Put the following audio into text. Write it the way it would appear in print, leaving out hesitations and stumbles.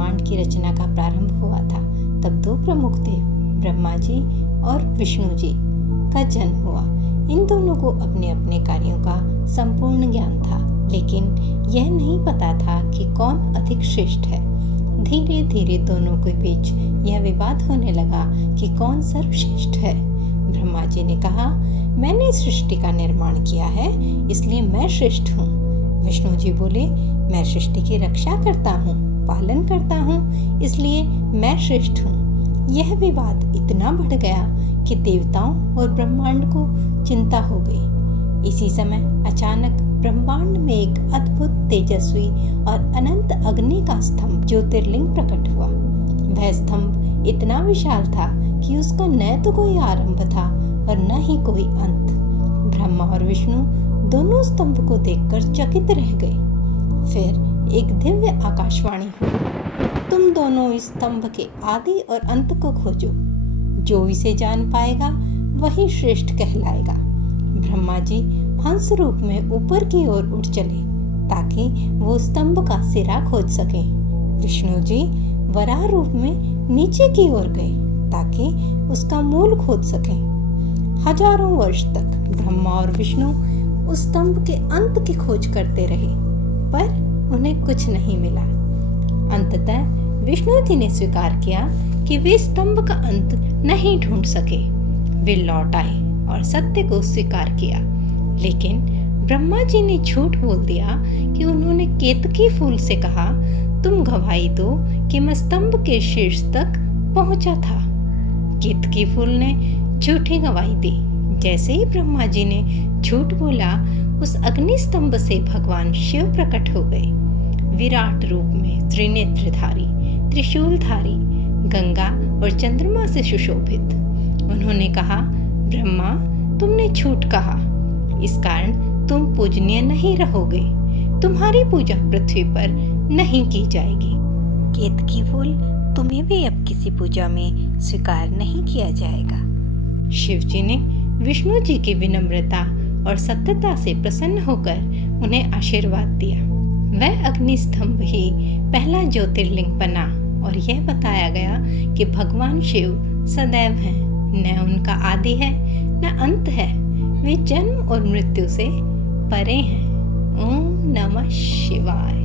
ब्रह्मांड की रचना का प्रारंभ हुआ था, तब दो प्रमुख देव ब्रह्मा जी और विष्णु जी का जन्म हुआ। इन दोनों को अपने अपने कार्यों का संपूर्ण ज्ञान था, लेकिन यह नहीं पता था कि कौन अधिक श्रेष्ठ है। धीरे धीरे दोनों के बीच यह विवाद होने लगा कि कौन सर्वश्रेष्ठ है। ब्रह्मा जी ने कहा, मैंने सृष्टि का निर्माण किया है, इसलिए मैं श्रेष्ठ हूँ। विष्णु जी बोले, मैं सृष्टि की रक्षा करता हूँ, पालन करता हूँ, इसलिए मैं श्रेष्ठ हूँ। यह विवाद इतना बढ़ गया कि देवताओं और ब्रह्मांड को चिंता हो गई। इसी समय अचानक ब्रह्मांड में एक अद्भुत, तेजस्वी और अनंत अग्नि का स्तंभ ज्योतिर्लिंग प्रकट हुआ। वह स्तंभ इतना विशाल था कि उसका न तो कोई आरंभ था और न ही कोई अंत। ब्रह्मा और विष्णु दोनों स्तंभ को देखकर चकित रह गए। फिर एक दिव्य आकाशवाणी हुई, तुम दोनों इस स्तंभ के आदि और अंत को खोजो। जो इसे जान पाएगा वही श्रेष्ठ कहलाएगा। ब्रह्मा जी हंस रूप में ऊपर की ओर उड़ चले ताकि वो स्तंभ का सिरा खोज सकें। विष्णु जी वराह रूप में नीचे की ओर गए ताकि उसका मूल खोज सकें। हजारों वर्ष तक ब्रह्मा और विष्णु उस स्तंभ के अंत की खोज करते रहे, पर उन्हें कुछ नहीं मिला। अंततः विष्णु जी ने स्वीकार किया कि वे स्तंभ का अंत नहीं ढूंढ सके। वे लौट आए और सत्य को स्वीकार किया, लेकिन ब्रह्मा जी ने झूठ बोल दिया कि उन्होंने केतकी फूल से कहा, तुम गवाही दो कि मैं स्तंभ के शीर्ष तक पहुंचा था। केतकी फूल ने झूठी गवाही दी। जैसे ही ब्रह्मा जी ने झूठ बोला, उस अग्नि स्तंभ से भगवान शिव प्रकट हो गए, विराट रूप में, त्रिनेत्रधारी, त्रिशूलधारी, गंगा और चंद्रमा से सुशोभित। उन्होंने कहा, ब्रह्मा, तुमने झूठ कहा, इस कारण तुम पूजनीय नहीं रहोगे। तुम्हारी पूजा पृथ्वी पर नहीं की जाएगी। केतकी फूल, तुम्हें भी अब किसी पूजा में स्वीकार नहीं किया जाएगा। शिव जी ने विष्णु जी की विनम्रता और सत्यता से प्रसन्न होकर उन्हें आशीर्वाद दिया। वह अग्नि स्तंभ ही पहला ज्योतिर्लिंग बना और यह बताया गया कि भगवान शिव सदैव हैं, न उनका आदि है न अंत है। वे जन्म और मृत्यु से परे हैं। ओम नमः शिवाय।